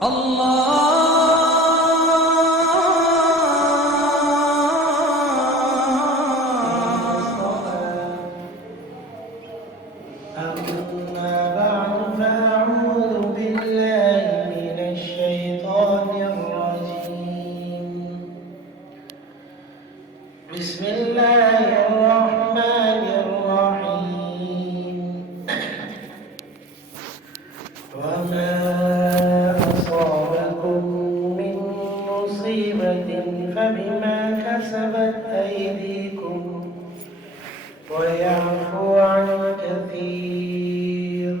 اللہ بسم الله الرحمن الرحيم وما أصابكم من مصيبة فبما كسبت أيديكم ويعفو عن كثير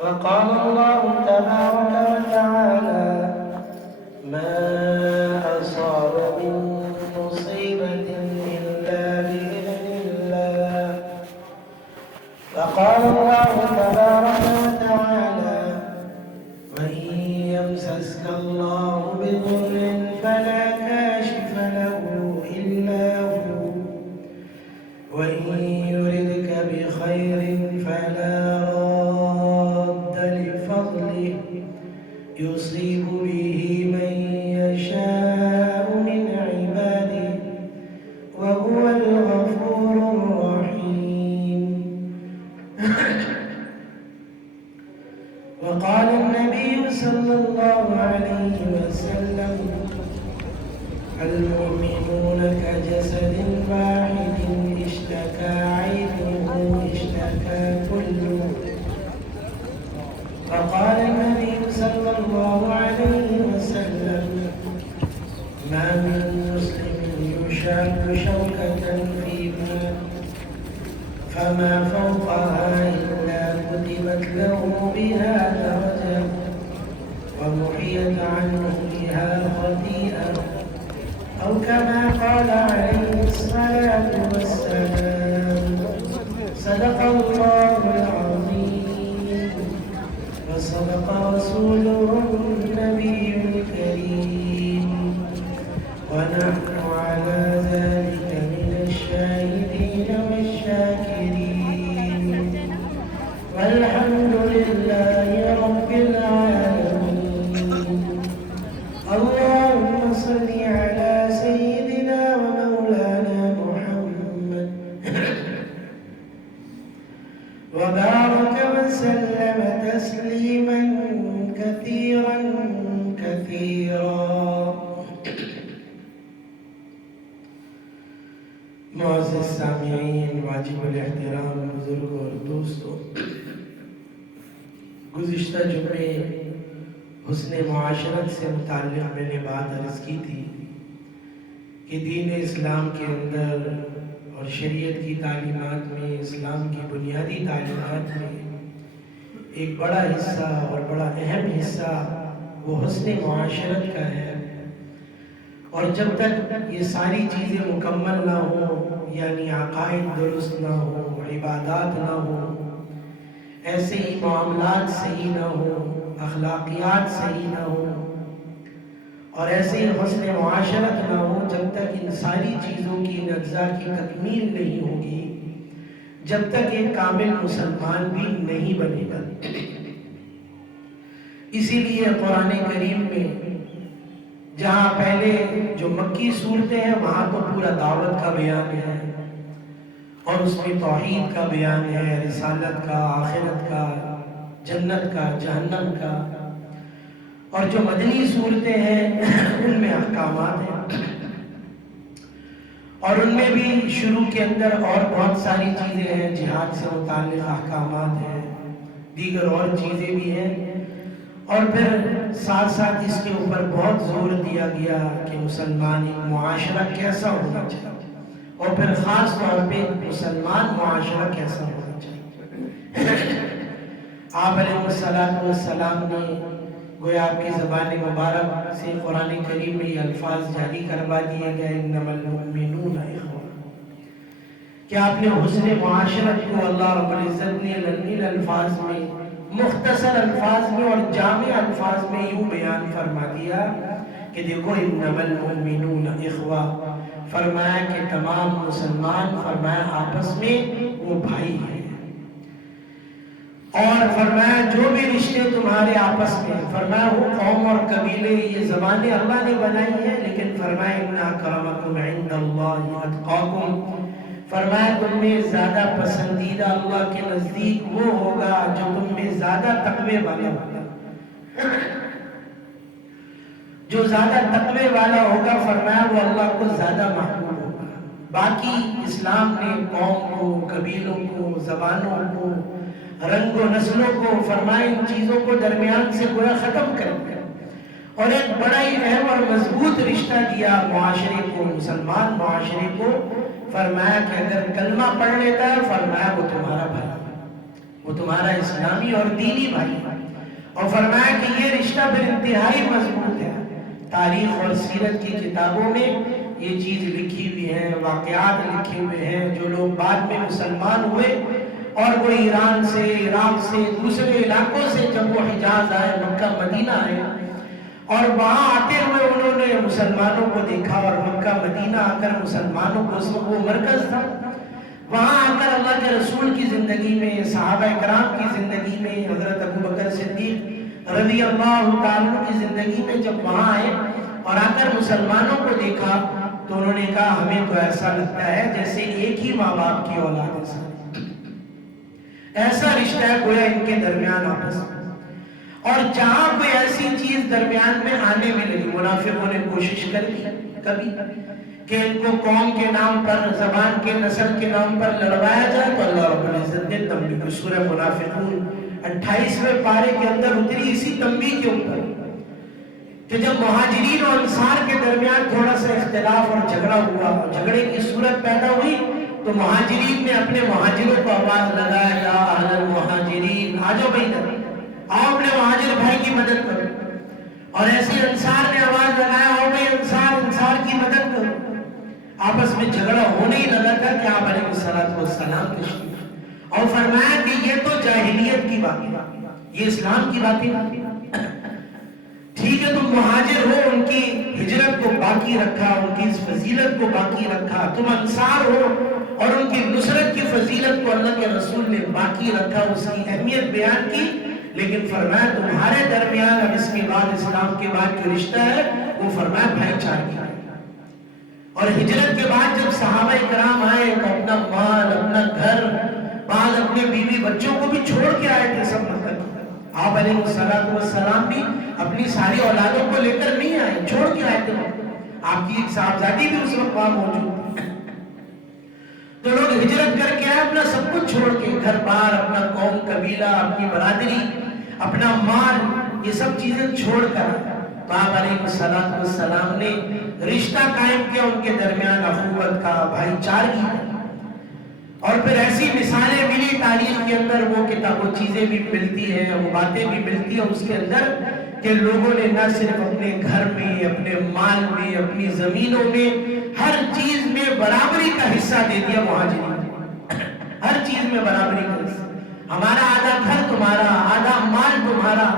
وقال الله تبارك وتعالى ما أصاب من مصيبة إلا بإذن الله وقال الله تبارك وتعالى وإن يمسسك الله بضر فلا كاشف له إلا هو وإن يردك بخير فلا راد لفضله يصيب به من يشاء من عباده وهو الغفور الرحيم وقال النبي صلى الله عليه وسلم المؤمنون كجسد واحد اشتكى عيبه اشتكى كله وقال النبي صلى الله عليه وسلم ما من مسلم يشاق شوكة فيما فما فوقها إلا كتبت له بها درجة ومحيت عنه بها خطيئة أو كما قال عليه الصلاة والسلام صدق الله العظيم وصدق رسوله النبي الكريم ونحن على ذلك من الشاهدين والشاكرين والحمد لله رب العالمين اللهم صل على سيدنا ومولانا محمد وبارك وسلم تسليما كثيرا كثيرا معزز سامعین، واجب الاحترام بزرگوں اور دوستوں، گزشتہ جمعے حسن معاشرت سے متعلق میں نے بات عرض کی تھی کہ دین اسلام کے اندر اور شریعت کی تعلیمات میں، اسلام کی بنیادی تعلیمات میں ایک بڑا حصہ اور بڑا اہم حصہ وہ حسن معاشرت کا ہے، اور جب تک یہ ساری چیزیں مکمل نہ ہوں، یعنی عقائد درست نہ ہوں، عبادات نہ ہوں، ایسے ہی معاملات صحیح نہ ہوں، اخلاقیات صحیح نہ ہوں، اور ایسے ہی حسن معاشرت نہ ہو، جب تک ان ساری چیزوں کی ان اجزاء کی تکمیل نہیں ہوگی، جب تک ایک کامل مسلمان بھی نہیں بنے گا۔ اسی لیے قرآن کریم میں جہاں پہلے جو مکی صورتیں ہیں وہاں تو پورا دعوت کا بیان ہے، اور اس میں توحید کا بیان ہے، رسالت کا، آخرت کا، جنت کا، جہنم کا، اور جو مدنی صورتیں ہیں ان میں احکامات ہیں، اور ان میں بھی شروع کے اندر اور بہت ساری چیزیں ہیں، جہاد سے متعلق احکامات ہیں، دیگر اور چیزیں بھی ہیں، اور پھر ساتھ ساتھ اس کے اوپر بہت زور دیا گیا کہ مسلمان معاشرہ کیسا ہونا چاہیے، اور پھر خاص طور پہ مسلمان معاشرہ کیسا ہونا چاہیے۔ آپ علیہ السلام نے گویا آپ کی زبان مبارک سے قرآن کریم میں یہ الفاظ جاری کروا دیے گئے، انما المؤمنون اخوہ، کہ آپ نے حسن معاشرت کو اللہ رب العزت نے ان الفاظ میں، مختصر الفاظ میں اور جامع الفاظ میں یوں بیان فرما دیا کہ دیکھو انما المؤمنون اخوہ، فرمایا کہ تمام مسلمان، فرمایا آپس میں وہ بھائی ہیں۔ اور فرمایا جو بھی رشتے تمہارے آپس میں، فرمایا وہ قوم اور قبیلے یہ زبانیں اللہ نے بنائی ہیں، لیکن فرمایا ان اکرمکم عند اللہ اتقاکم، فرمایا تم میں زیادہ پسندیدہ اللہ کے نزدیک وہ ہوگا جو تم میں زیادہ تقوی والا ہوگا، جو زیادہ تقوی والا ہوگا فرمایا وہ اللہ کو زیادہ محبوب ہوگا۔ باقی اسلام نے قوم کو، قبیلوں کو، زبانوں کو، رنگ و نسلوں کو فرمائے ان چیزوں کو درمیان سے گویا ختم کر دیا، اور ایک بڑا ہی اہم اور مضبوط رشتہ دیا معاشرے کو، مسلمان معاشرے کو، فرمایا کہ اگر کلمہ پڑھ لیتا ہے فرمایا وہ تمہارا بھائی، وہ تمہارا اسلامی اور دینی بھائی، اور فرمایا کہ یہ رشتہ پھر انتہائی مضبوط ہے۔ تاریخ اور سیرت کی کتابوں میں یہ چیز لکھی ہوئی ہے، واقعات لکھے ہوئے ہیں، جو لوگ بعد میں مسلمان ہوئے اور وہ ایران سے، عراق سے، دوسرے علاقوں سے جب وہ حجاز آئے، مکہ مدینہ آئے، اور وہاں آتے ہوئے انہوں نے مسلمانوں کو دیکھا، اور مکہ مدینہ آ کر مسلمانوں کو وہ مرکز تھا، وہاں آ کر اللہ کے رسول کی زندگی میں، صحابہ کرام کی زندگی میں، حضرت ابو بکر صدیق رضی اللہ تعالیٰ کی زندگی میں جب وہاں آئے اور آ کر مسلمانوں کو دیکھا تو انہوں نے کہا ہمیں تو ایسا لگتا ہے جیسے ایک ہی ماں باپ کی اولاد ہے، ایسا رشتہ ہے گویا ان کے درمیان آپس میں۔ اور جہاں کوئی ایسی چیز درمیان میں آنے میں لگی، منافقوں نے کوشش کر دی کبھی کہ ان کو قوم کے نام پر، زبان کے، نسل کے نام پر لڑوایا جائے، تو اللہ رب العزت نے تنبیہ، سورہ منافقون 28ویں پارے کے اندر اتری اسی تنبیہ کے اوپر کہ جب مہاجرین اور انصار کے درمیان تھوڑا سا اختلاف اور جھگڑا ہوا، اور جھگڑے کی صورت پیدا ہوئی، تو مہاجرین نے اپنے مہاجروں کو آواز لگایا، یا اہل المہاجرین، آ جاؤ بھائی ادھر آؤ، اپنے مہاجر بھائی کی مدد کرو، اور ایسے انصار نے آواز لگایا، آؤ بھائی انصار کی مدد کرو۔ آپس میں جھگڑا ہونے ہی لگا تھا کہ آپ علیہ السلام تشریف، اور فرمایا کہ یہ تو جاہلیت کی بات ہے، یہ اسلام کی بات ہے، ٹھیک ہے تم مہاجر ہو، ان کی ہجرت کو باقی رکھا، ان کی اس فضیلت کو باقی رکھا، تم انصار ہو اور ان کی نصرت کی فضیلت کو اللہ کے رسول نے باقی رکھا، اس کی اہمیت بیان کی، لیکن فرمایا تمہارے درمیان اب اس کے بعد، اسلام کے بعد جو رشتہ ہے وہ فرمایا بھائی چارگی ہے۔ اور ہجرت کے بعد جب صحابہ کرام آئے تو اپنا مال، اپنا گھر، بعض اپنے بیوی بچوں کو بھی چھوڑ کے آئے تھے سب مکہ۔ آپ علیہ السلام بھی اپنی ساری اولادوں کو لے کر نہیں آئے، چھوڑ کے آئے تھے، آپ کی ایک صاحبزادی بھی اس وقت وہاں موجود تھی، تو لوگ ہجرت کر کے آئے اپنا سب کچھ چھوڑ کے، گھر بار، اپنا قوم، قبیلہ، اپنی برادری، اپنا مال، یہ سب چیزیں چھوڑ کر تو آپ علیہ السلام نے رشتہ قائم کیا ان کے درمیان، اخوت کا، بھائی چارگی کا۔ اور پھر ایسی مثالیں ملی تاریخ کے اندر، وہ کتاب، وہ چیزیں بھی ملتی ہیں، وہ باتیں بھی ملتی ہیں اس کے اندر، کہ لوگوں نے نہ صرف اپنے گھر میں، اپنے مال میں، اپنی زمینوں میں، ہر چیز میں برابری کا حصہ دے دیا مہاجرین، ہر چیز میں برابری کا حصہ، ہمارا آدھا گھر تمہارا، آدھا مال تمہارا،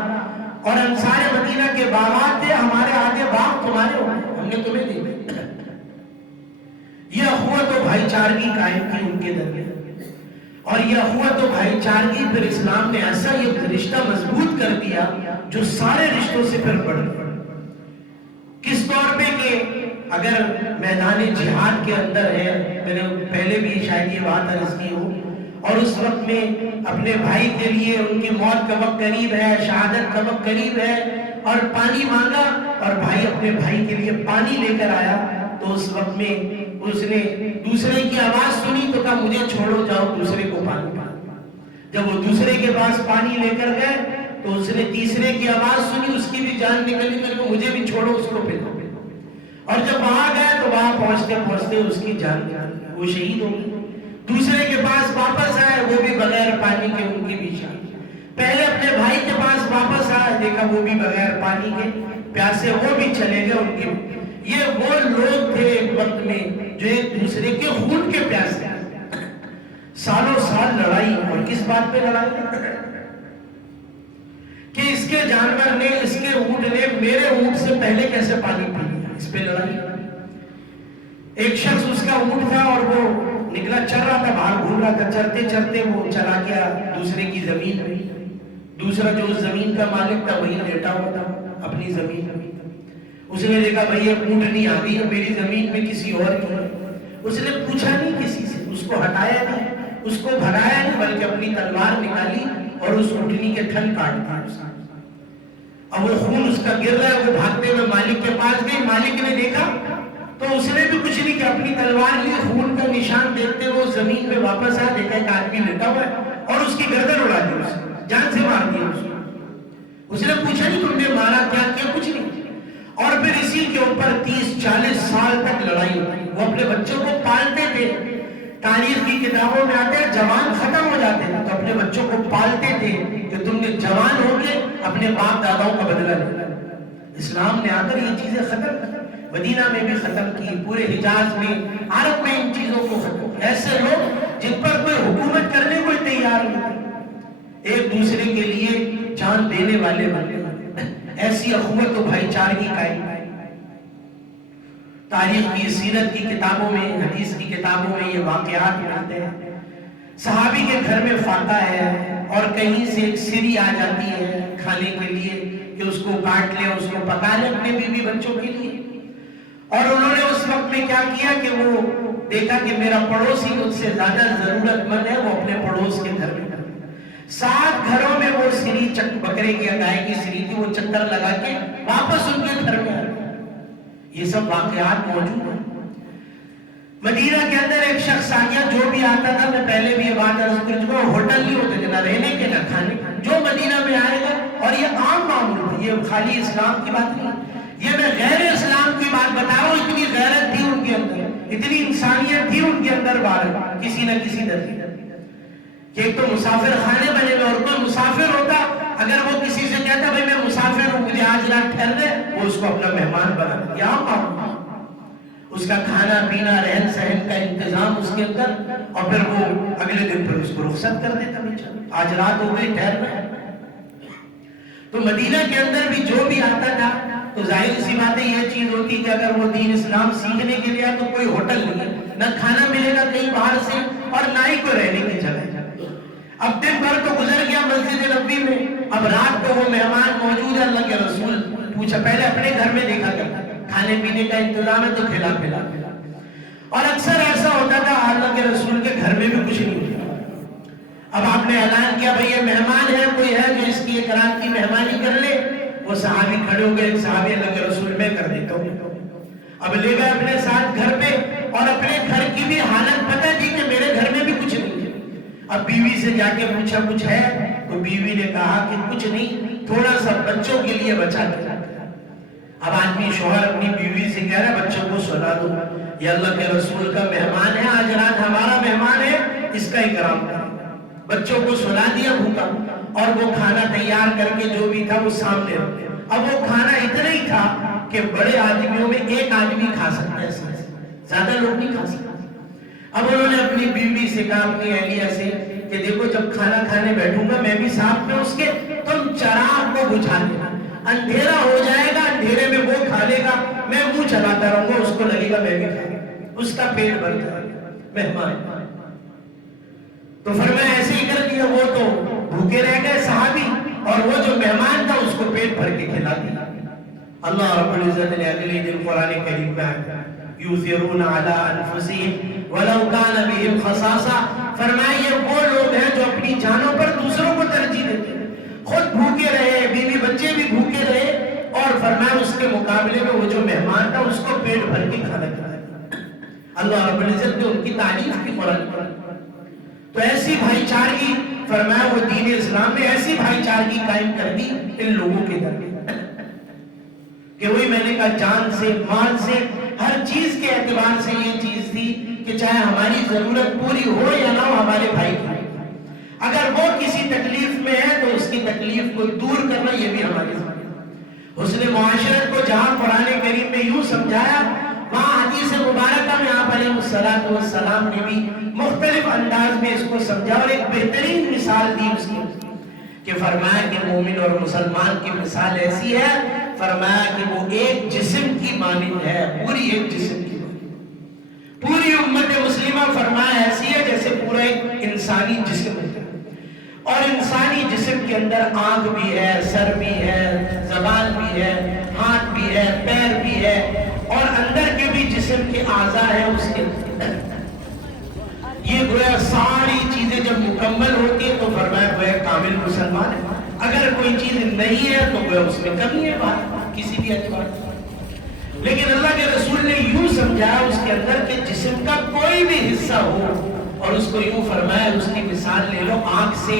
اور انصار مدینہ کے باغات تھے، ہمارے آدھے باغ تمہارے ہو گئے، ہم نے تمہیں دے دیا۔ یہ اخوت و بھائی چارگی قائم کی ان کے درمیان، اور یہ اخوت و بھائی چارگی پھر اسلام نے ایسا یہ رشتہ مضبوط کر دیا جو سارے رشتوں سے پھر بڑھ گیا۔ کس طور پہ کہ اگر میدان جہاد کے اندر ہے، میں نے پہلے بھی شاید یہ بات عرض کی ہو، اور اس وقت میں اپنے بھائی کے لیے ان کی موت کا وقت قریب ہے، شہادت کا وقت قریب ہے، اور پانی مانگا، اور بھائی اپنے بھائی کے لیے پانی لے کر آیا، تو اس وقت میں اس نے دوسرے کی آواز سنی تو کہا مجھے چھوڑو، جاؤ دوسرے کو پانی پلاؤ۔ جب وہ دوسرے کے پاس پانی لے کر گئے تو اس نے تیسرے کی آواز سنی، اس کی بھی جان نکلی، مجھے بھی چھوڑو، اس کو پلاؤ۔ اور جب وہاں گئے تو وہاں پہنچتے پہنچتے اس کی جان نکل گئی، وہ شہید ہو گئی۔ دوسرے کے پاس واپس آئے، وہ بھی بغیر پانی کے، ان کی بھی جان۔ پہلے اپنے بھائی کے پاس واپس آئے، دیکھا وہ بھی بغیر پانی کے پیاسے، وہ بھی چلے گئے، ان کے۔ یہ وہ لوگ تھے ایک وقت میں جو ایک دوسرے کے خون کے پیاسے، سالوں سال لڑائی، اور کس بات پہ لڑائی کہ اس کے جانور نے، اس کے اونٹ نے میرے اونٹ سے پہلے کیسے پانی پی لیا، اس پہ لڑائی۔ ایک شخص، اس کا اونٹ تھا اور وہ نکلا، چل رہا تھا، باہر گھوم رہا تھا، چرتے چرتے وہ چلا گیا دوسرے کی زمین میں. دوسرا جو اس زمین کا مالک تھا وہی لیٹا ہوا تھا اپنی زمین میں. اس نے دیکھا بھائی اب اونٹنی آ گئی ہے میری زمین میں کسی اور کی. اس نے پوچھا نہیں کسی سے، اس کو ہٹایا نہیں، اس کو بھگایا نہیں، بلکہ اپنی تلوار نکالی اور اس اونٹنی کے تھن کاٹ دیا. اب وہ خون اس کا گر رہا ہے، وہ بھاگتے ہوئے مالک کے پاس گئی. مالک نے دیکھا تو اس نے بھی کچھ نہیں کہ اپنی تلوار لیے خون کا نشان دیکھتے ہوئے زمین پہ واپس آیا. دیکھا ایک آدمی لیٹا ہوا ہے اور اس کی گردن اڑا دی، اس جان سے مار دیا. اس نے پوچھا نہیں تم نے مارا کیا کیا، کچھ نہیں. اور پھر اسی کے اوپر 30-40 سال تک لڑائی ہوتی. وہ اپنے بچوں کو پالتے تھے. تاریخ کی کتابوں میں آتے ہیں جوان ختم ہو جاتے ہیں تو اپنے بچوں کو پالتے تھے کہ تم نے جوان ہو کے اپنے باپ داداؤں کا بدلہ لینا. اسلام نے آ کر یہ چیزیں ختم کی، مدینہ میں بھی ختم کی، پورے حجاز میں، عرب میں ان چیزوں کو ختم. ایسے لوگ جن پر کوئی حکومت کرنے کو تیار نہیں، ایک دوسرے کے لیے جان دینے والے بنے. ایسی اخوت و بھائی چارگی قائم. تاریخ کی، سیرت کی کتابوں میں، حدیث کی کتابوں میں یہ واقعات ملتے ہیں. صحابی کے گھر میں فاقہ ہے اور کہیں سے ایک سری آ جاتی ہے کھانے کے لیے کہ اس کو کاٹ لے، اس کو پکا لے اپنے بیوی بچوں کے لیے. اور انہوں نے اس وقت میں کیا کیا کہ وہ دیکھا کہ میرا پڑوسی مجھ سے زیادہ ضرورت مند ہے، وہ اپنے پڑوس کے گھر میں 7 گھروں میں وہ سری بکرے کی گائے کی سری تھی، وہ چکر لگا کے واپس ان کے گھر میں آ گیا. یہ سب واقعات موجود ہیں. مدینہ کے اندر ایک شخص آ گیا، جو بھی آتا تھا، میں پہلے بھی یہ بات عرض کر چکا ہوں، ہوٹل نہیں ہوتے تھے نہ رہنے کے نہ کھانے کے. جو مدینہ میں آئے گا، اور یہ عام معمول ہے، یہ خالی اسلام کی بات نہیں، یہ میں غیر اسلام کی بات بتا رہا ہوں. اتنی غیرت تھی ان کے اندر، اتنی انسانیت تھی ان کے اندر باہر کسی نہ کسی درجے کہ ایک تو مسافر خانے بنے گا، اور کوئی مسافر ہوتا اگر وہ کسی سے کہتا بھائی میں مسافر ہوں مجھے آج رات ٹھہر دے، وہ اس کو اپنا مہمان بنا دیا. اس کا کھانا پینا رہن سہن کا انتظام اس کے اندر، اور پھر وہ اگلے دن پھر اس کو رخصت کر دیتا، آج رات ہو گئی ٹھہر میں. تو مدینہ کے اندر بھی جو بھی آتا تھا تو ظاہر سی بات ہے یہ چیز ہوتی کہ اگر وہ دین اسلام سیکھنے کے لیے تو کوئی ہوٹل نہیں ہے، نہ کھانا ملے گا کہیں باہر سے اور نہ ہی کوئی رہنے کی جگہ. اب دن بھر تو گزر گیا مسجد نبوی میں، اب رات کو وہ مہمان موجود ہے. اللہ کے رسول پوچھا، پہلے اپنے گھر میں دیکھا کرتا کھانے پینے کا انتظام ہے تو کھلا پلا. اور اکثر ایسا ہوتا تھا اللہ کے رسول کے گھر میں بھی کچھ نہیں ہوتا. اب آپ نے اعلان کیا بھئی یہ مہمان ہے، کوئی ہے جو اس کی ایک رات کی مہمانی کر لے. وہ صحابی کھڑے ہو گئے، صحابی اللہ کے رسول میں کر دیتا ہوں. اب لے گئے اپنے ساتھ گھر پہ، اور اپنے گھر کی بھی حالت پتہ تھی کہ میرے گھر میں بھی کچھ نہیں. اب بیوی سے جا کے پوچھا کچھ ہے، تو بیوی نے کہا کہ کچھ نہیں، تھوڑا سا بچوں کے لیے بچا کے. اب آدمی شوہر اپنی بیوی سے کہہ رہا ہے بچوں کو سلا دو، یہ اللہ کے رسول کا مہمان ہے، آج رات ہمارا مہمان ہے، اس کا اکرام کرو. بچوں کو سلا دیا بھوکا، اور وہ کھانا تیار کر کے جو بھی تھا وہ سامنے رکھا. اب وہ کھانا اتنا ہی تھا کہ بڑے آدمیوں میں ایک آدمی کھا سکتا ہے، زیادہ لوگ نہیں کھا سکتے. اب انہوں نے اپنی بیوی سے کہا، اپنی اہلیہ سے کہ دیکھو جب کھانا کھانے بیٹھوں گا میں بھی ساتھ میں اس کے، تم چراغ کو بجھا دینا، اندھیرا ہو جائے گا، اندھیرے میں وہ کھا لے گا، میں منہ چلاتا رہوں گا، اس کو لگے گا میں بھی کھا، اس کا پیٹ بھر جائے گا مہمان. تو فرمایا ایسے ہی کر دیا. وہ تو بھوکے رہ گئے صحابی، اور وہ جو مہمان تھا اس کو پیٹ بھر کے کھلا دیا. اللہ رب العزت نے اگلے دن قرآن کریم میں یؤثرون علی انفسہم ولو کان بہم خصاصہ، فرمایا یہ وہ لوگ ہیں جو اپنی جانوں پر دوسروں کو ترجیح دیتے ہیں. خود بھوکے رہے، بیوی بچے بھی بھوکے رہے، اور فرمایا اس کے مقابلے میں وہ جو مہمان تھا اس کو پیٹ بھر کے کھانا کھلایا. اللہ رب العزت نے ان کی تعریف کی قرآن پر. تو ایسی بھائی چارگی، فرمایا وہ دین اسلام نے ایسی بھائی چارگی قائم کر دی ان لوگوں کے درمیان کہ وہی میں نے کہا جان سے، مال سے، ہر چیز کے اعتبار سے یہ چیز تھی کہ چاہے ہماری ضرورت پوری ہو یا نہ ہو، ہمارے بھائی کی اگر وہ کسی تکلیف میں ہے تو اس کی تکلیف کو دور کرنا یہ بھی ہماری ذمہ ہے. حسن معاشرت کو جہاں قرآن کریم میں یوں سمجھایا، وہاں حدیث مبارکہ میں آپ علیہ السلام نے بھی مختلف انداز میں اس کو سمجھا، اور ایک بہترین مثال دی اس کی کہ فرمایا کہ مومن اور مسلمان کی مثال ایسی ہے، فرمایا کہ وہ ایک جسم کی مانند ہے، پوری ایک جسم کی مانند. پوری امت مسلمہ فرمایا ایسی ہے جیسے پورا ایک انسانی جسم ہے، اور انسانی جسم کے اندر آنکھ بھی ہے، سر بھی ہے، زبان بھی ہے، ہاتھ بھی ہے، پیر بھی ہے، اور اندر کے بھی جسم کے اعضاء ہیں اس کے اندر۔ یہ گویا ساری چیزیں جب مکمل ہوتی ہیں تو فرمایا گویا کامل مسلمان ہے۔ اگر کوئی چیز نہیں ہے تو گویا اس میں کمی ہے، بات کسی بھی اعتبار سے۔ لیکن اللہ کے رسول نے یوں سمجھایا اس کے اندر کہ جسم کا کوئی بھی حصہ ہو، اور اس کو یوں فرمایا، اس کی مثال لے لو آنکھ سے،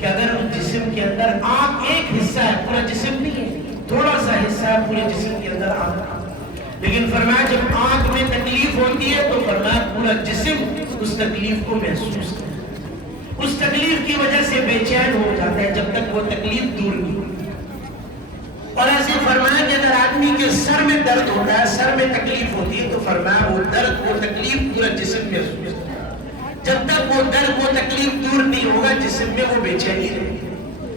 کہ اگر اس جسم کے اندر آنکھ ایک حصہ ہے، پورا جسم نہیں ہے، تھوڑا سا حصہ ہے پورے جسم کے اندر آنکھ، لیکن فرمایا جب آنکھ میں تکلیف ہوتی ہے تو فرمایا پورا جسم اس تکلیف کو محسوس کرتا ہے، اس تکلیف کی وجہ سے بے چین ہو جاتا ہے جب تک وہ تکلیف دور نہیں ہوتی۔ اور ایسے فرمایا کہ اگر آدمی کے سر میں درد ہوتا ہے، سر میں تکلیف ہوتی ہے، تو فرمایا وہ درد، وہ تکلیف پورا جسم محسوس کرتا ہے۔ جب تک وہ درد، وہ تکلیف دور نہیں ہوگا جسم میں وہ بے چینی رہے گی۔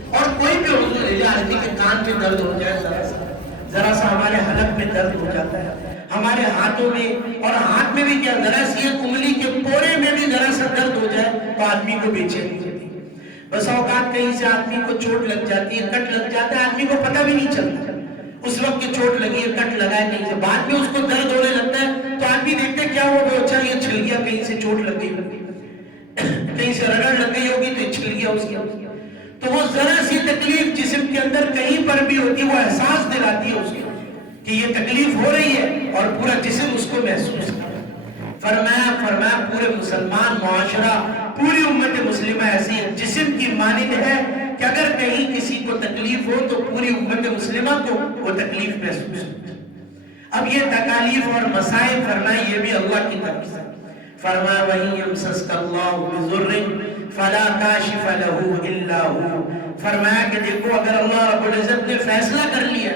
اور کوئی بھی عضو لے جائے، آدمی کے کان میں درد ہو جائے، ذرا سا ہمارے حلق میں درد ہو جاتا ہے، ہمارے ہاتھوں میں، اور ہاتھ میں بھی کیا، ذرا سی انگلی کے پورے میں بھی ذرا سا درد ہو جائے تو آدمی کو بے چینی ہوتی ہے۔ بس اوقات کہیں سے آدمی کو چوٹ لگ جاتی ہے، کٹ لگ جاتا ہے، آدمی کو پتہ بھی نہیں چلتا اس وقت کی چوٹ لگی ہے، کٹ لگا ہے کہیں سے، بعد میں اس کو درد ہونے لگتا ہے تو آدمی دیکھتے کیا ہوا، وہ اچھا یہ چھل گیا، کہیں سے چوٹ لگ گئی ہوگی، کہیں سے رگڑ لگ گئی ہوگی تو یہ چھل گیا اس کا۔ تو وہ ذرا سی تکلیف جسم کے اندر کہیں پر بھی ہوتی ہے، وہ احساس دلاتی ہے اس کو کہ یہ تکلیف ہو رہی ہے، اور پورا جسم اس کو محسوس کرتا ہے۔ فرمایا پورے مسلمان معاشرہ، پوری امت مسلمہ ایسی ہے جسم کی مانند ہے کہ اگر کہیں کسی کو تکلیف ہو تو پوری امت مسلمہ کو وہ تکلیف محسوس ہوتی ہے۔ اب یہ تکالیف اور مسائل فرمائے یہ بھی اللہ کی طرف سے۔ فرمایا وَإِن يَمْسَسْكَ اللَّهُ بِضُرٍّ فَلَا كَاشِفَ لَهُ إِلَّا هُوَ۔ فرمایا کہ دیکھو اگر اللہ رب العزت نے فیصلہ کر لیا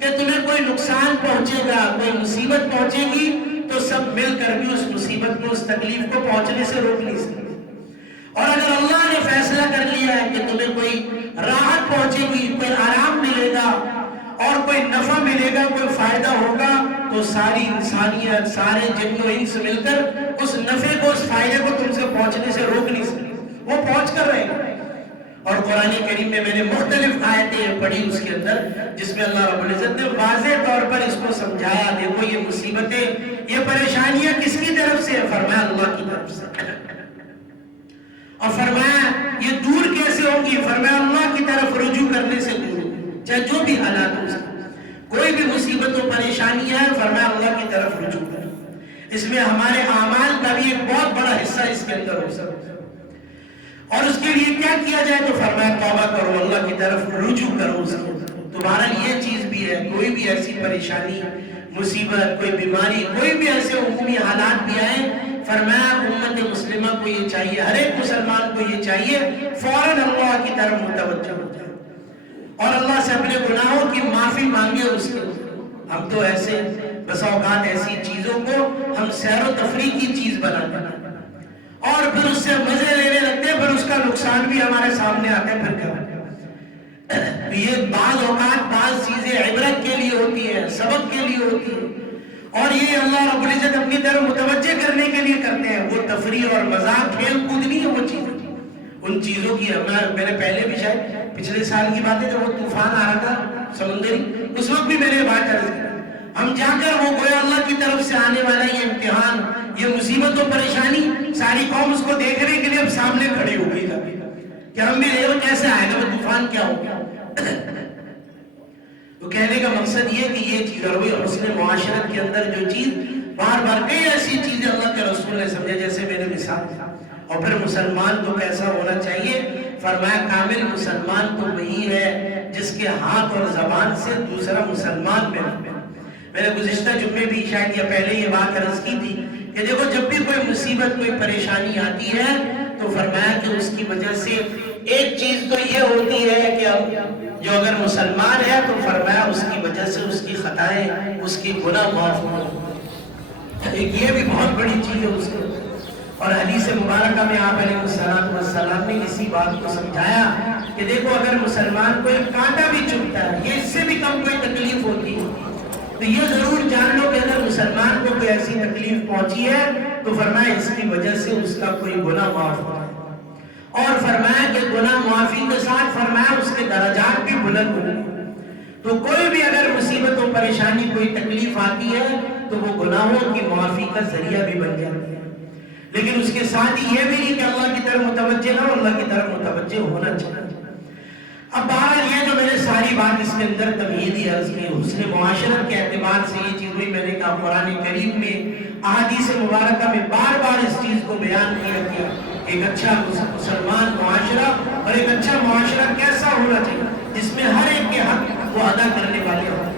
کہ تمہیں کوئی نقصان پہنچے گا، کوئی مصیبت پہنچے گی، تو سب مل کر بھی اس مصیبت کو، اس تکلیف کو پہنچنے سے روک نہیں سکتے۔ اور اگر اللہ نے فیصلہ کر لیا ہے کہ تمہیں کوئی راحت پہنچے گی، کوئی آرام ملے گا اور کوئی نفع ملے گا، کوئی فائدہ ہوگا، تو ساری انسانیت، سارے جن و انس مل کر اس نفع کو، اس فائدے کو تم سے پہنچنے سے روک نہیں سکتے، وہ پہنچ کر رہے گا۔ اور قرآن کریم میں نے مختلف آیتیں پڑھی اس کے اندر جس میں اللہ رب العزت نے واضح طور پر اس کو سمجھایا، دیکھو یہ مصیبتیں، یہ پریشانیاں کس کی طرف سے ہے؟ فرمایا اللہ کی طرف سے۔ اور فرمایا یہ دور کیسے ہوگی؟ فرمایا اللہ کی طرف رجوع کرنے سے دور ہوگی، چاہے جو بھی حالات ہو سکے، کوئی بھی مصیبت و پریشانی ہے، فرمایا اللہ کی طرف رجوع کرو۔ اس میں ہمارے اعمال کا بھی ایک بہت بڑا حصہ اس کے اندر ہو سکتا ہے، اور اس کے لیے کیا کیا جائے؟ تو فرمایا توبہ کرو، اللہ کی طرف رجوع کرو اس کے اندر۔ تمہارا یہ چیز بھی ہے، کوئی بھی ایسی پریشانی، مصیبت، کوئی بیماری، کوئی بھی ایسے عمومی حالات بھی آئے، فرمایا امت مسلمہ کو یہ چاہیے، ہر ایک مسلمان کو یہ چاہیے فوراً اللہ کی طرف متوجہ ہو جائے اور اللہ سے اپنے گناہوں کی معافی مانگے اس کے۔ ہم تو ایسے بس اوقات ایسی چیزوں کو ہم سیر و تفریح کی چیز بناتے ہیں اور پھر اس سے مزے لینے لگتے ہیں، پھر اس کا نقصان بھی ہمارے سامنے آتا ہے۔ پھر کیا یہ بعض اوقات بعض چیزیں عبرت کے لیے ہوتی ہیں، سبق کے لیے ہوتی ہیں، اور یہ اللہ رب العزت اپنی طرف متوجہ کرنے کے لیے کرتے ہیں۔ وہ تفریح اور مذاق، کھیل کود نہیں ہے وہ چیزیں، ان چیزوں کی میں نے پہلے بھی شاید پچھلے سال کی بات ہے جب وہ طوفان آ رہا تھا سمندری، اس وقت بھی میں نے بات عرض کی، ہم جا کر وہ گویا اللہ کی طرف سے آنے والا یہ امتحان، یہ مصیبت و پریشانی، ساری قوم اس کو دیکھنے کے لیے اب سامنے کھڑی ہو گئی تھا کہ ہم بھی دیکھو کیسے آئے گا، وہ طوفان کیا ہو گیا۔ تو کہنے کا مقصد یہ کہ یہ چیز اور حسن معاشرت کے اندر جو چیز بار بار کئی ایسی چیزیں اللہ کے رسول نے سمجھا، جیسے میں نے مثال دی۔ اور پھر مسلمان کو کیسا ہونا چاہیے؟ فرمایا کامل مسلمان تو وہی ہے جس کے ہاتھ اور زبان سے دوسرا مسلمان میں نے گزشتہ جمعے بھی شاید یا پہلے یہ بات عرض کی تھی کہ دیکھو جب بھی کوئی مصیبت، کوئی پریشانی آتی ہے تو فرمایا کہ اس کی وجہ سے ایک چیز تو یہ ہوتی ہے کہ جو اگر مسلمان ہے تو فرمایا اس کی وجہ سے اس کی خطائیں، اس کی گناہ معاف ہونا، ایک یہ بھی بہت بڑی چیز ہے اس کے۔ اور حدیث مبارکہ میں آپ علیہ السلام نے اسی بات کو سمجھایا کہ دیکھو اگر مسلمان کو ایک کانٹا بھی چبھتا ہے، یہ اس سے بھی کم کوئی تکلیف ہوتی ہے، تو یہ ضرور جان لو کہ اگر مسلمان مسلمان کو کوئی ایسی تکلیف پہنچی ہے تو فرمایا اس کی وجہ سے اس کا کوئی گناہ معاف ہوا ہے، اور فرمایا کہ گناہ معافی کے ساتھ فرمایا اس کے درجات بھی بلند ہوئے۔ تو کوئی بھی اگر مصیبت و پریشانی کوئی تکلیف آتی ہے تو وہ گناہوں کی معافی کا ذریعہ بھی بن جاتی ہے، لیکن اس کے ساتھ ہی یہ بھی نہیں کہ اللہ کی طرف متوجہ نہ ہو، اللہ کی طرف متوجہ ہونا چاہیے۔ اب بہرحال یہ جو میں نے ساری بات اس کے اندر تمہیدی عرض کی، حسن معاشرت کے اعتبار سے یہ چیز ہوئی، میں نے کہا قرآن کریم میں احادیث مبارکہ میں بار بار اس چیز کو بیان کیا ایک اچھا مسلمان معاشرہ اور ایک اچھا معاشرہ کیسا ہونا چاہیے، جس میں ہر ایک کے حق وہ ادا کرنے والے ہوں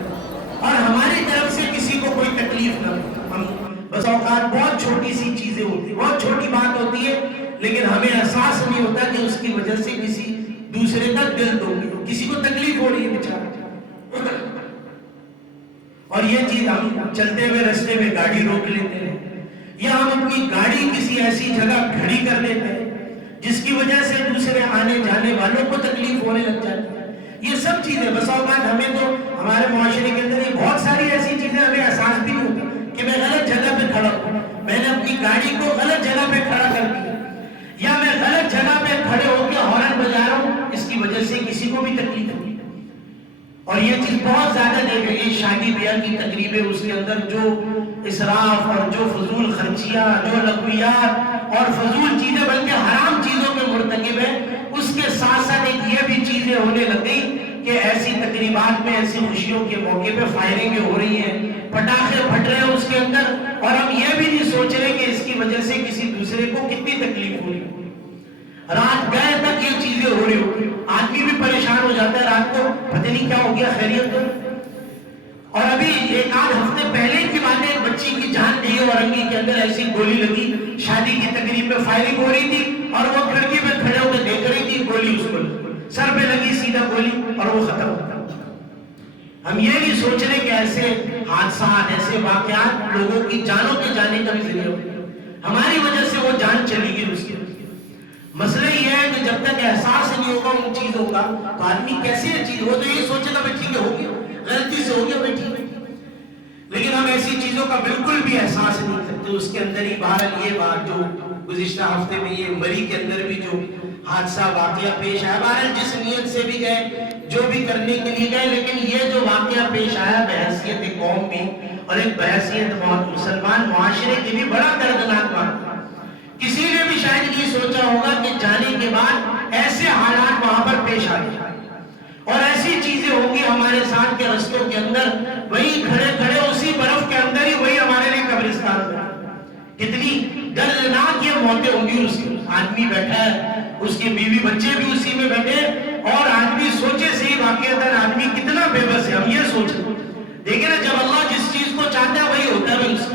اور ہماری طرف سے کسی کو کوئی تکلیف نہ ہو۔ ہم بس اوقات بہت چھوٹی سی چیزیں ہوتی ہیں، بہت چھوٹی بات ہوتی ہے، لیکن ہمیں احساس نہیں ہوتا کہ اس کی وجہ سے کسی دوسرے کا دل توڑ گیا، کسی کو تکلیف ہو رہی ہے بیچارہ۔ اور یہ چیز ہم چلتے ہوئے رستے میں گاڑی روک لیتے ہیں، یا ہم اپنی گاڑی کسی ایسی جگہ کھڑی کر لیتے ہیں جس کی وجہ سے دوسرے آنے جانے والوں کو تکلیف ہونے لگ جاتی ہے۔ یہ سب چیزیں بس اوقات ہمیں تو ہمارے معاشرے کے اندر بہت ساری ایسی چیزیں ہمیں احساس بھی نہیں ہوتا کہ میں غلط جگہ پہ کھڑا ہوں، میں نے اپنی گاڑی کو غلط جگہ پہ کھڑا کر دیا، یا میں غلط جگہ پہ کھڑے ہو کے ہارن بجا رہا ہوں، اس کی وجہ سے کسی کو بھی تکلیف ہوئی۔ اور یہ چیز بہت زیادہ دیکھ رہی ہے شادی بیاہ کی تقریبیں، اس کے اندر جو اسراف اور جو فضول خرچیاں، جو لغویات اور فضول چیزیں بلکہ حرام چیزوں کے مرتکب ہیں، اس کے ساتھ ساتھ ایک یہ بھی چیزیں ہونے لگ گئی کہ ایسی تقریبات میں ایسی خوشیوں کے موقع پہ فائرنگیں ہو رہی ہیں، پٹاخے پھٹ رہے ہیں اس کے اندر، اور ہم یہ بھی نہیں سوچ رہے کہ اس کی وجہ سے کسی دوسرے کو کتنی تکلیف ہو رہی ہے۔ رات گئے تک یہ چیزیں ہو رہی ہوتی، آدمی بھی پریشان ہو جاتا ہے رات کو، پتہ نہیں کیا ہو گیا، خیریت تو۔ اور ابھی ایک آدھ ہفتے پہلے کی بات ہے، ایک بچی کی جان گئی اور انگی کے اندر ایسی گولی لگی، شادی کی تقریب میں فائرنگ ہو رہی تھی اور وہ کھڑکی پہ کھڑے ہو کے دیکھ رہی تھی، گولی اس کو سر پہ لگی سیدھا گولی اور وہ ختم ہو گیا۔ ہم یہ نہیں سوچ رہے کہ ایسے حادثات، ایسے واقعات لوگوں کی جانوں کے جانے کا بھی ذریعہ ہوتے ہیں، ہماری وجہ سے وہ جان چلی گئی اس کی۔ مسئلہ یہ ہے کہ جب تک احساس نہیں ہوگا ان چیزوں کا تو آدمی کیسے یہ چیز ہو تو یہ سوچے گا ٹھیک ہے، ہو گیا، غلطی سے ہو گیا، ٹھیک ہے، لیکن ہم ایسی چیزوں کا بالکل بھی احساس نہیں کرتے۔ اس کے اندر ہی بہرحال یہ بات جو گزشتہ ہفتے میں یہ مری کے اندر بھی جو حادثہ واقعہ پیش آیا، بہرحال جس نیت سے بھی گئے، جو بھی کرنے کے لیے گئے، لیکن یہ جو واقعہ پیش آیا بحیثیت قوم بھی اور ایک بحیثیت مسلمان معاشرے کی بھی بڑا دردناک واقعہ۔ کسی نے بھی شاید نہیں سوچا ہوگا کہ جانے کے بعد ایسے حالات وہاں پر پیش آئے اور ایسی چیزیں ہوں گی ہمارے ساتھ کے رستوں کے اندر، وہی کھڑے کھڑے اسی برف کے اندر ہی وہی ہمارے لیے قبرستان میں کتنی دردناک یہ موتیں ہوں گی۔ اس آدمی بیٹھا ہے، اس کے بیوی بچے بھی اسی میں بیٹھے، اور آدمی سوچے سے ہی واقعتاً آدمی کتنا بے بس ہے۔ ہم یہ سوچیں دیکھیں نا، جب اللہ جس چیز کو چاہتا ہے وہی ہوتا ہے۔ اس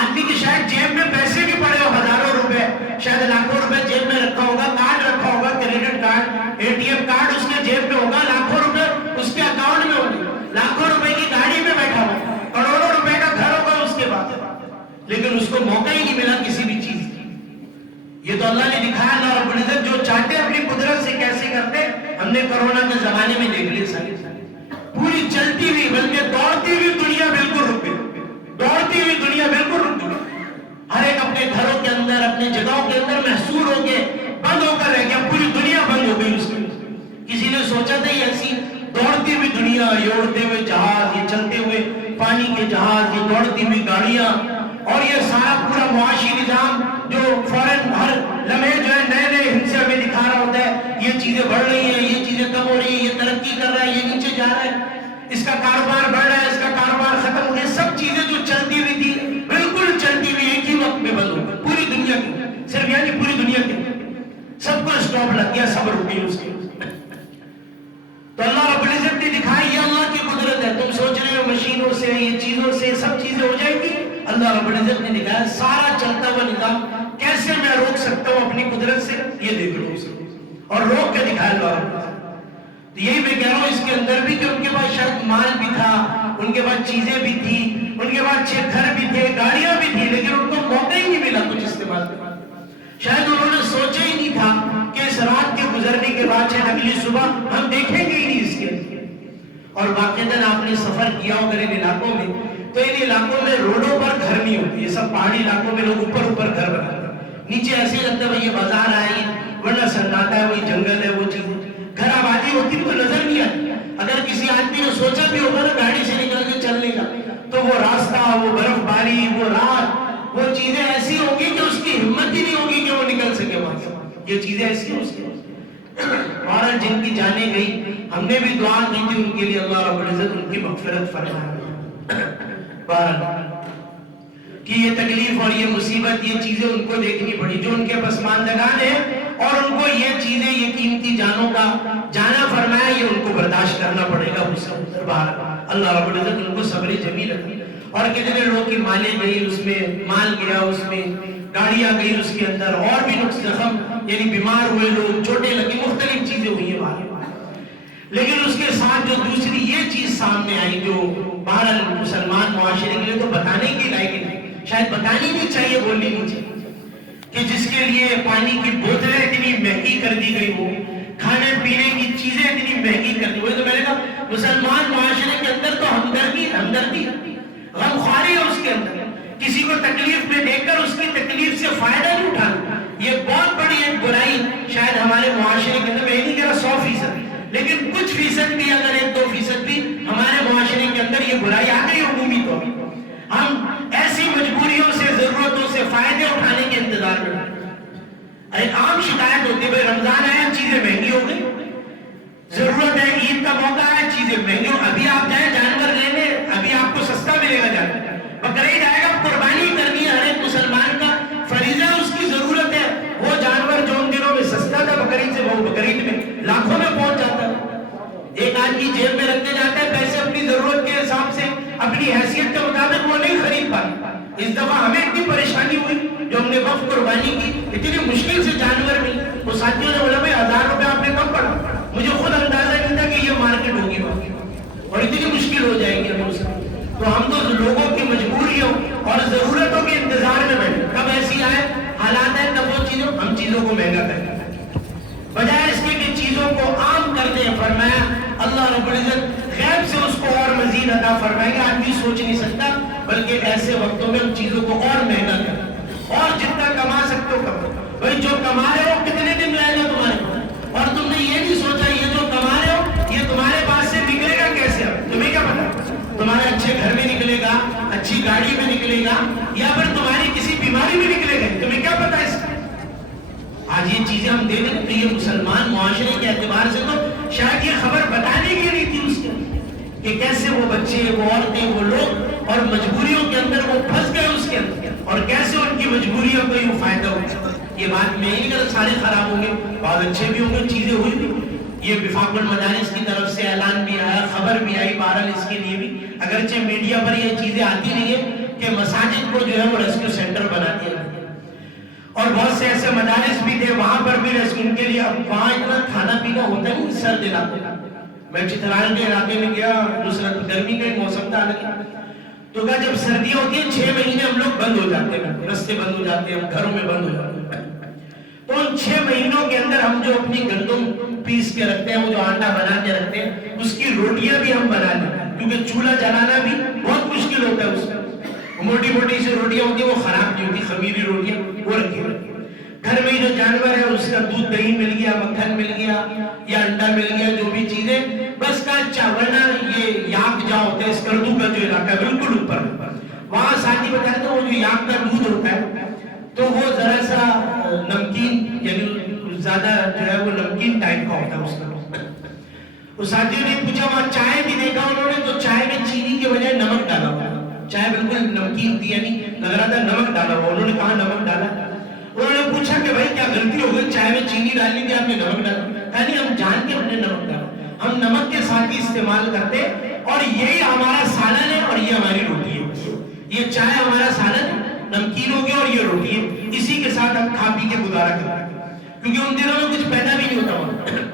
آدمی کی شاید جیب میں پیسے بھی پڑے ہو، ہزاروں روپے، شاید لاکھوں روپے جیب میں رکھا ہوگا، کارڈ رکھا ہوگا، credit card, A T M card اس کے جیب میں ہوگا، لاکھوں روپے اس کے اکاؤنٹ میں ہوں گے، لاکھوں روپے کی گاڑی میں بیٹھا ہوا، کروڑوں روپے کا گھر ہوگا اس کے بعد، لیکن اس کو موقع ہی نہیں ملا کسی بھی چیز کی۔ یہ تو اللہ نے دکھایا، اللہ رب العزت جو چاہتے اپنی قدرت سے کیسے کرتے، ہم نے کرونا کے زمانے میں دیکھ لیا ساری پوری چلتی ہوئی بلکہ دوڑتی ہوئی دنیا بالکل رک گئی، دوڑتی ہوئی دنیا بالکل رک گئی، ہر ایک اپنے گھروں کے اندر اپنے جگہوں کے اندر محصور ہو کے بند ہو کر رہ گیا، پوری دنیا بند ہو گئی اس کی۔ کسی نے سوچا تھا یہ ایسی دوڑتی ہوئی دنیا، یہ اڑتے ہوئے جہاز، یہ چلتے ہوئے پانی کے جہاز، یہ دوڑتی ہوئی گاڑیاں اور یہ سارا پورا معاشی نظام جو فوراً ہر لمحے جو ہے نئے نئے ہندسے ہمیں دکھا رہا ہوتا ہے، یہ چیزیں بڑھ رہی ہیں، یہ چیزیں کم ہو رہی ہیں، یہ ترقی کر رہا ہے، یہ نیچے جا رہا ہے، اس کا کاروبار بڑھ رہا ہے، اس کا کاروبار ختم ہو گیا، سب چیزیں جو چلتی ہوئی تھی بالکل چلتی ہوئی ایک ہی وقت میں بند ہو گئی پوری دنیا کی، صرف یعنی پوری دنیا کی، سب کو اسٹاپ لگ گیا، سب رک گئی اس کی۔ تو اللہ رب العزت نے دکھائی یہ اللہ کی قدرت ہے۔ تم سوچ رہے ہو مشینوں سے، یہ چیزوں سے سب چیزیں ہو جائیں گی، اللہ رب العزت نے دکھایا سارا چلتا ہوا نظام کیسے میں روک سکتا ہوں اپنی قدرت سے، یہ دیکھ لو اسے، اور روک کے دکھایا اللہ رب العزت۔ تو یہی میں کہہ رہا ہوں اس کے اندر بھی کہ ان کے پاس شاید مال بھی تھا، ان کے پاس چیزیں بھی تھی، ان کے پاس اچھے گھر بھی تھے، گاڑیاں بھی تھی، لیکن ان کو موقع ہی نہیں ملا کچھ استعمال کرنے۔ شاید انہوں نے سوچا ہی نہیں تھا کہ اس رات کے گزرنے کے بعد شاید اگلی صبح ہم دیکھیں گے ہی نہیں اس کے۔ اور واقعتاً آپ نے سفر کیا ہو اگر ان علاقوں میں تو ان علاقوں میں روڈوں پر گھر نہیں ہوتے. یہ سب پہاڑی علاقوں میں لوگ اوپر اوپر گھر بناتے ہیں. نیچے ایسے لگتا ہے بھائی یہ بازار آئی, ورنہ سناٹا ہے, وہی جنگل ہے, وہ چیزیں. گھر آبادی ہوتی بھی تو نظر نہیں آتی. اگر کسی آدمی نے سوچا بھی ہوگا نا گاڑی سے نکل کے چلنے کا, تو وہ راستہ, وہ برف باری, وہ رات, وہ چیزیں ایسی ہوگی کہ اس کی ہمت ہی نہیں ہوگی کہ وہ نکل سکے وہاں سے. یہ چیزیں ایسی ہیں اس کے. اور جن کی جانیں گئی, ہم نے بھی دعا کی تھی ان کے لیے, اللہ رب العزت ان کی مغفرت فرمائے. بہرحال کہ یہ تکلیف اور یہ مصیبت, یہ چیزیں ان کو دیکھنی پڑی جو ان کے پسماندگان ہیں, اور ان کو یہ چیزیں, یہ قیمتی جانوں کا جانا فرمایا, یہ ان کو برداشت کرنا پڑے گا. اللہ رب العزت ان کو صبر جمیل رکھے. اور کتنے لوگ کی مالیں گئی, اس میں مال گیا, اس میں گاڑیاں گئی, اس کے اندر اور بھی نقص زخم, یعنی بیمار ہوئے لوگ, چوٹیں لگی, مختلف چیزیں ہوئی ہیں بارے. لیکن اس کے ساتھ جو دوسری یہ چیز سامنے آئی جو بہرحال مسلمان معاشرے کے لیے تو بتانے کی لائق نہیں, شاید بتانی نہیں چاہیے, بولنی نہیں چاہیے, کہ جس کے لیے پانی کی بوتلیں اتنی مہنگی کر دی گئی, ہو کھانے پینے کی چیزیں اتنی مہنگی کر دی ہوئی. تو میں نے کہا مسلمان معاشرے کے اندر تو ہمدردی غمخواری ہے اس کے اندر. کسی کو تکلیف میں دیکھ کر اس کی تکلیف سے فائدہ نہیں اٹھانا, یہ بہت بڑی ایک برائی شاید ہمارے معاشرے کے اندر. میں نہیں کہہ رہا 100%, لیکن کچھ فیصد بھی, اگر 1-2% بھی ہمارے معاشرے کے اندر یہ برائی آ گئی عمومی طور پر, ہم ایسی مجبوریوں سے, ضرورتوں سے فائدے اٹھانے کے انتظار میں. ایک عام شکایت ہوتی ہے بھائی رمضان آیا, چیزیں مہنگی ہو گئی, ضرورت ہے, عید کا موقع ہے, چیزیں مہنگی ہو. ابھی آپ جائیں جانور لینے, ابھی آپ کو سستا ملے گا جانور. بقرعید آئے گا, قربانی کرنی ہے, ہر ایک مسلمان کا فریضہ, اس کی ضرورت ہے. وہ جانور جو ان دنوں میں سستا تھا بقرعید سے, وہ بقرعید میں لاکھوں میں پہنچ جاتا ہے. ایک آدمی جیب میں رکھنے جاتا ہے پیسے, اپنی ضرورت کے حساب سے, اپنی حیثیت کے مطابق وہ نہیں خرید پاتا. اس دفعہ ہمیں اتنی پریشانی ہوئی جو ہم نے وقت قربانی کی, اتنی مشکل سے جانور ملے. وہ ساتھیوں نے بولا بھائی 1000 روپے آپ نے کم پڑا, مجھے خود اندازہ نہیں تھا کہ یہ مارکیٹ ہوگی اور اتنی مشکل ہو جائے گی ہمیں اس میں. تو ہم تو لوگوں کی مجبوریوں اور ضرورتوں کے انتظار میں بیٹھے, کب ایسی آئے حالات ہے تب وہ چیزوں, ہم چیزوں کو مہنگا کریں بجائے اس کے کہ چیزوں کو عام کر دیں. فرمایا اللہ رب العزت غیب سے اس کو اور مزید عطا فرمائے گا, آدمی سوچ نہیں سکتا, بلکہ ایسے وقتوں میں ہم چیزوں کو اور مہنگا کریں. اور جتنا کما سکتے ہو کماؤ. بھائی جو کما رہے ہو کتنے دن رہے گا تمہارے پاس, اور تم نے یہ نہیں سوچا یہ جو کما رہے ہو یہ تمہارے پاس سے نکلے گا کیسے. تمہیں کیا پتا, تمہارے اچھے گھر میں نکلے گا, اچھی گاڑی میں نکلے گا, یا پھر تمہاری کسی بیماری میں نکلے گا, تمہیں کیا پتا اس کا. آج یہ چیزیں ہم دے دیں تو یہ مسلمان معاشرے کے اعتبار سے تو شاید یہ خبر بتانے کی نہیں تھی اس کے, کہ کیسے وہ بچے, وہ عورتیں, وہ لوگ اور مجبوریوں کے اندر وہ پھنس گئے اس کے اندر, اور کیسے ان کی مجبوریوں کو یہ فائدہ ہوتا. یہ بات میں نہیں کر سارے خراب ہوں گے, بعض اچھے بھی ہوں گے, چیزیں ہوئی بھی. یہ وفاق المدارس کی طرف سے اعلان بھی آیا, خبر بھی آئی, بہرحال اس کے لیے بھی اگرچہ میڈیا پر یہ چیزیں آتی نہیں ہے کہ مساجد کو جو ہے وہ ریسکیو سینٹر بنا دیا گیا, اور بہت سے ایسے مدارس بھی تھے وہاں پر بھی ریسکیو ان کے لیے. اب وہاں اتنا کھانا پینا ہوتا ہے نہیں سرد علاقے. میں چترال کے علاقے میں گیا, نصرت گرمی کا موسم تھا, تو کہا جب سردیاں ہوتی ہیں 6 مہینے ہم لوگ بند ہو جاتے ہیں, رستے بند ہو جاتے ہیں, گھروں میں بند ہو جاتے ہیں. تو ان 6 مہینوں کے اندر ہم جو اپنی گندم پیس کے رکھتے ہیں, وہ جو آٹا بنا کے رکھتے ہیں, اس کی روٹیاں بھی ہم بنا لیں, کیونکہ چولہا جلانا بھی بہت مشکل ہوتا ہے. اس میں موٹی موٹی سی روٹیاں ہوتی ہیں, وہ خراب نہیں ہوتی, خمیری روٹیاں وہ رکھی ہوتی. گھر میں جو جانور ہے اس کا دودھ دہی مل گیا, مکھن مل گیا, یا انڈا مل گیا, جو بھی چیزیں بس کا ورنہ یہ یاک جا ہوتا ہے, اسکردو کا جو علاقہ ہے بالکل اوپر, وہاں ساتھی بتاتے ہیں وہ جو یاک کا دودھ ہوتا ہے تو وہ ذرا سا نمکین, یعنی زیادہ جو ہے وہ نمکین ٹائپ کا ہوتا ہے اس کا. اس ساتھیوں نے پوچھا وہاں چائے بھی دیکھا انہوں نے, تو چائے میں چینی کے بجائے نمک ڈالا ہوا, چائے بالکل نمکین تھی, یعنی لگ رہا تھا نمک ڈالا ہوا. انہوں نے کہا نمک ڈالا. انہوں نے پوچھا کہ بھائی کیا غلطی ہو گئی, چائے میں چینی ڈالنی تھی, آپ نے نمک ڈالا. کہا نہیں, ہم جان کے ہم نے نمک ڈالا, ہم نمک کے ساتھ ہی استعمال کرتے, اور یہی ہمارا سالن ہے اور یہ ہماری روٹی ہے. یہ چائے ہمارا سالن ہے, نمکین ہو گیا, اور یہ روٹی ہے, اسی کے ساتھ ہم کھا پی کے گزارا کرتے ہیں, کیونکہ ان دنوں میں کچھ پیدا بھی نہیں ہوتا وہاں.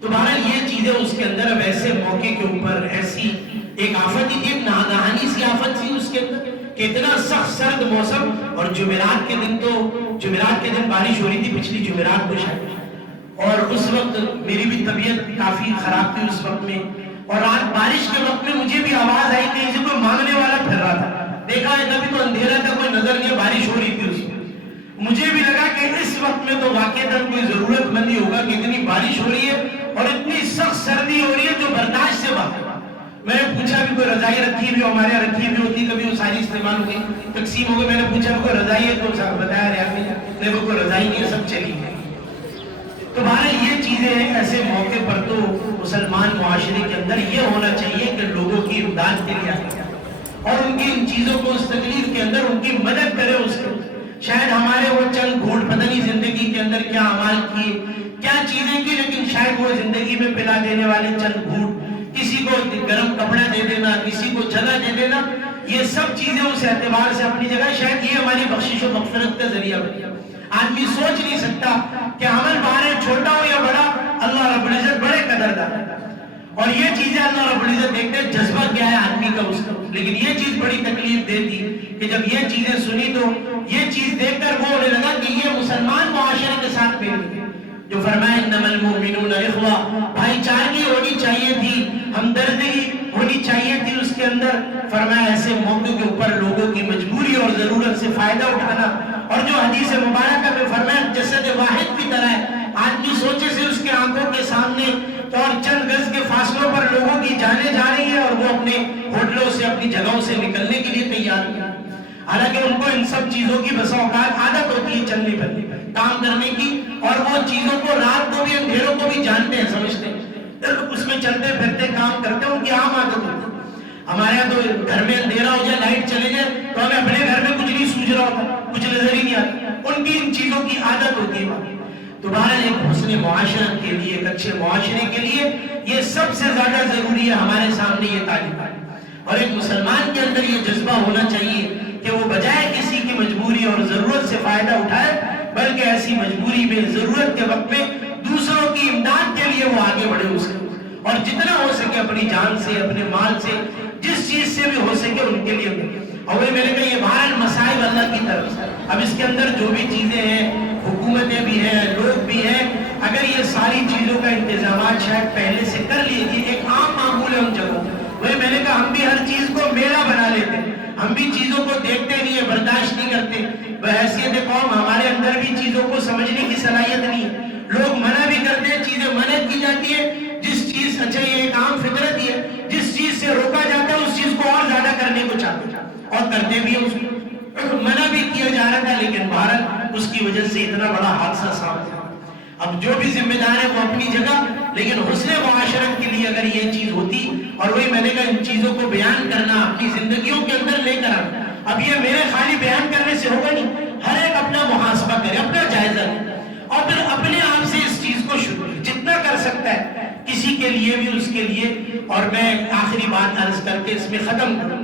تو بہرحال یہ چیزیں اس کے اندر, اب ایسے موقع کے اوپر ایسی ایک آفت ہی تھی, ایک ناگہانی سی آفت تھی اس کے اندر, کہ اتنا سخت سرد موسم. اور جمعرات کے دن, تو جمعرات کے دن بارش ہو رہی تھی, پچھلی جمعرات کو شاید, اور اس وقت میری بھی طبیعت کافی خراب تھی اس وقت میں, اور رات بارش کے وقت میں مجھے بھی آواز آئی کہ اسے کوئی مانگنے والا پھر رہا تھا، دیکھا ہے کبھی تو اندھیرا تھا، کوئی نظر نہیں، بارش ہو رہی تھی اس میں. مجھے بھی لگا کہ اس وقت میں تو واقعتاً کوئی ضرورت مند ہی ہوگا کہ اتنی بارش ہو رہی ہے اور اتنی سخت سردی ہو رہی ہے جو برداشت سے باہر. میں نے پوچھا بھی کوئی رضائی رکھی ہوئی ہمارے یہاں رکھی ہوئی ہوتی، کبھی وہ ساری استعمال ہو گئی، تقسیم ہو گئی. میں نے پوچھا کوئی رضائی ہے تو صاحب بتایا ریاض میں نہیں، وہ کوئی رضائی نہیں ہے، سب چلی گئی. تو بہرحال یہ چیزیں ہیں. ایسے موقع پر تو مسلمان معاشرے کے اندر یہ ہونا چاہیے کہ لوگوں کی امداد کے لیے آئے اور ان کی ان چیزوں کو اس تکلیف کے اندر ان کی مدد کرے. اس کو شاید ہمارے وہ چند گھونٹ پتہ نہیں زندگی کے اندر کیا اعمال کیے، کیا چیزیں کی، لیکن شاید وہ زندگی میں پلا دینے والے چند گھونٹ، کسی کو گرم کپڑا دے دینا، کسی کو جگہ دے دینا، یہ سب چیزیں اس اعتبار سے اپنی جگہ، شاید یہ ہماری بخشش و مغفرت کا ذریعہ بنے. آدمی سوچ نہیں سکتا کہ عمل باہر چھوٹا ہو یا بڑا، اللہ رب العزت بڑے قدردان ہے. اور یہ چیزیں اللہ رب العزت دیکھتے ہیں جذبہ کیا ہے آدمی کا اس کا. لیکن یہ چیز بڑی تکلیف دیتی کہ جب یہ چیزیں سنی تو یہ چیز دیکھ کر وہ ہونے لگا کہ یہ مسلمان معاشرے کے ساتھ میل جو فرمایا انما المؤمنون اخوہ، بھائی چارگی ہونی چاہیے تھی، ہمدردی ہونی چاہیے تھی اس کے اندر. فرمایا ایسے موقع کے اوپر لوگوں کی مجبوری اور ضرورت سے فائدہ اٹھانا. اور جو حدیث مبارکہ میں فرمایا جسد واحد کی طرح ہے، آدمی سوچے سے اس کے آنکھوں کے سامنے اور چند گز کے فاصلوں پر لوگوں کی جانیں جا رہی ہیں اور وہ اپنے ہوٹلوں سے اپنی جگہوں سے نکلنے کے لیے تیار ہیں. حالانکہ ان کو ان سب چیزوں کی بسا اوقات عادت ہوتی ہے چلنے پھرنے کام کرنے کی، اور وہ چیزوں کو رات کو بھی اندھیروں کو بھی جانتے ہیں، سمجھتے ہیں، اس میں چلتے پھرتے کام کرتے ہیں، ان کی عام عادت ہوتی ہے. ہمارے یہاں تو گھر میں اندھیرا ہو جائے، لائٹ چلے جائے تو ہمیں اپنے گھر میں کچھ نہیں سوچ رہا ہوتا، کچھ نظر ہی نہیں آتا. ان کی ان چیزوں کی عادت ہوتی ہے. تو بہرحال ایک حسن معاشرت کے لیے، ایک اچھے معاشرے کے لیے یہ سب سے زیادہ ضروری ہے ہمارے سامنے یہ تعلیم. اور ایک مسلمان کے اندر یہ جذبہ ہونا چاہیے کہ وہ بجائے کسی کی مجبوری اور ضرورت سے فائدہ اٹھائے، بلکہ ایسی مجبوری میں، ضرورت کے وقت میں دوسروں کی امداد کے لیے وہ آگے بڑھے اس کے، اور جتنا ہو سکے اپنی جان سے، اپنے مال سے، جس چیز سے بھی ہو سکے ان کے لیے. اور میں نے کہا یہ بہرحال مسائل اللہ کی طرف سے. اب اس کے اندر جو بھی چیزیں ہیں، حکومتیں بھی ہیں، لوگ بھی ہیں، اگر یہ ساری چیزوں کا انتظامات شاید پہلے سے کر لیے کہ ایک عام معمول ہے ان جگہوں. وہی میں نے کہا ہم بھی ہر چیز کو میلہ بنا لیتے ہیں، ہم بھی چیزوں کو دیکھتے نہیں ہیں، برداشت نہیں کرتے. بحیثیت قوم ہمارے اندر بھی چیزوں کو سمجھنے کی صلاحیت نہیں ہے. لوگ منع بھی کرتے ہیں، چیزیں منع کی جاتی ہے. جس چیز اچھا یہ ایک عام فطرت ہی ہے، جس چیز سے روکا جاتا ہے اس چیز کو اور زیادہ کرنے کو چاہتے ہیں اور کرتے بھی ہیں. اس کو منع بھی کیا جا رہا تھا، لیکن بھارت اس کی وجہ سے اتنا بڑا حادثہ سامنے. اب جو بھی ذمہ دار ہے وہ اپنی جگہ، لیکن حسن معاشرت کے لیے اگر یہ چیز ہوتی، اور وہی میں نے کہا ان چیزوں کو بیان کرنا اپنی زندگیوں کے اندر لے کر آنا. اب یہ میرے خالی بیان کرنے سے ہوگا نہیں، ہر ایک اپنا محاسبہ کرے، اپنا جائزہ لے، اور پھر اپنے آپ سے اس چیز کو شروع جتنا کر سکتا ہے کسی کے لیے بھی اس کے لیے. اور میں آخری بات عرض کر کے اس میں ختم کروں.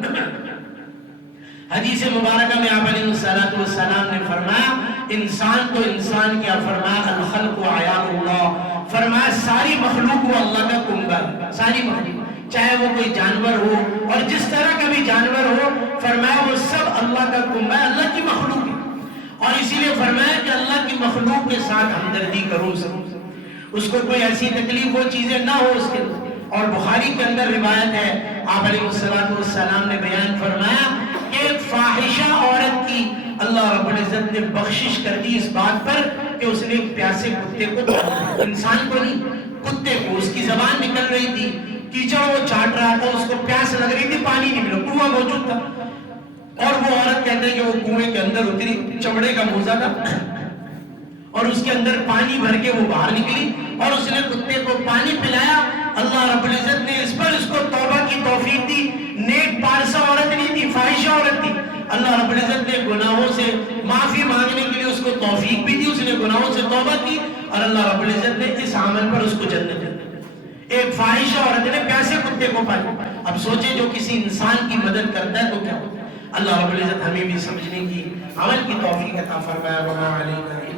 حدیث مبارکہ میں آپ علیہ السلام نے فرمایا انسان تو انسان کیا، فرمایا الخلق عیان اللہ، فرمایا ساری مخلوق وہ اللہ کا کنبہ، ساری مخلوق چاہے وہ کوئی جانور ہو اور جس طرح کا بھی جانور ہو، فرمایا وہ سب اللہ کا کنبہ ہے، اللہ کی مخلوق ہے. اور اسی لیے فرمایا کہ اللہ کی مخلوق کے ساتھ ہمدردی کرو، اس کو کوئی ایسی تکلیف وہ چیزیں نہ ہو اس کے. اور بخاری کے اندر روایت ہے آپ علیہ السلام نے بیان فرمایا کہ ایک فاحشہ عورت کی اللہ رب العزت نے بخشش کر دی اس بات پر کہ اس نے ایک پیاسے کتے کو، انسان کو نہیں، کتے کو، اس کی زبان نکل رہی تھی، کیچڑ وہ چاٹ رہا تھا، اس کو پیاس لگ رہی تھی، پانی نہیں ملا، کنواں موجود تھا، اور وہ عورت کہتے ہیں کہ وہ کنویں کے اندر اتری، چمڑے کا موزہ تھا اور اس کے اندر پانی بھر کے وہ باہر نکلی اور اس نے کتے کو پانی پلایا. اللہ رب العزت نے اس پر اس کو توبہ کی توفیق دی. نیک پارسا عورت نہیں تھی، فاحشہ عورت تھی. اللہ رب العزت نے گناہوں سے معافی مانگنے کے لیے اس کو توفیق بھی دی، اس نے گناہوں سے توبہ کی اور اللہ رب العزت نے اس عمل پر اس کو جنت دی. ایک فاحشہ عورت نے پیاسے کتے کو پایا. اب سوچے جو کسی انسان کی مدد کرتا ہے تو کیا ہوتا ہے. اللہ رب العزت ہمیں بھی سمجھنے کی، عمل کی توفیق عطا فرمائے.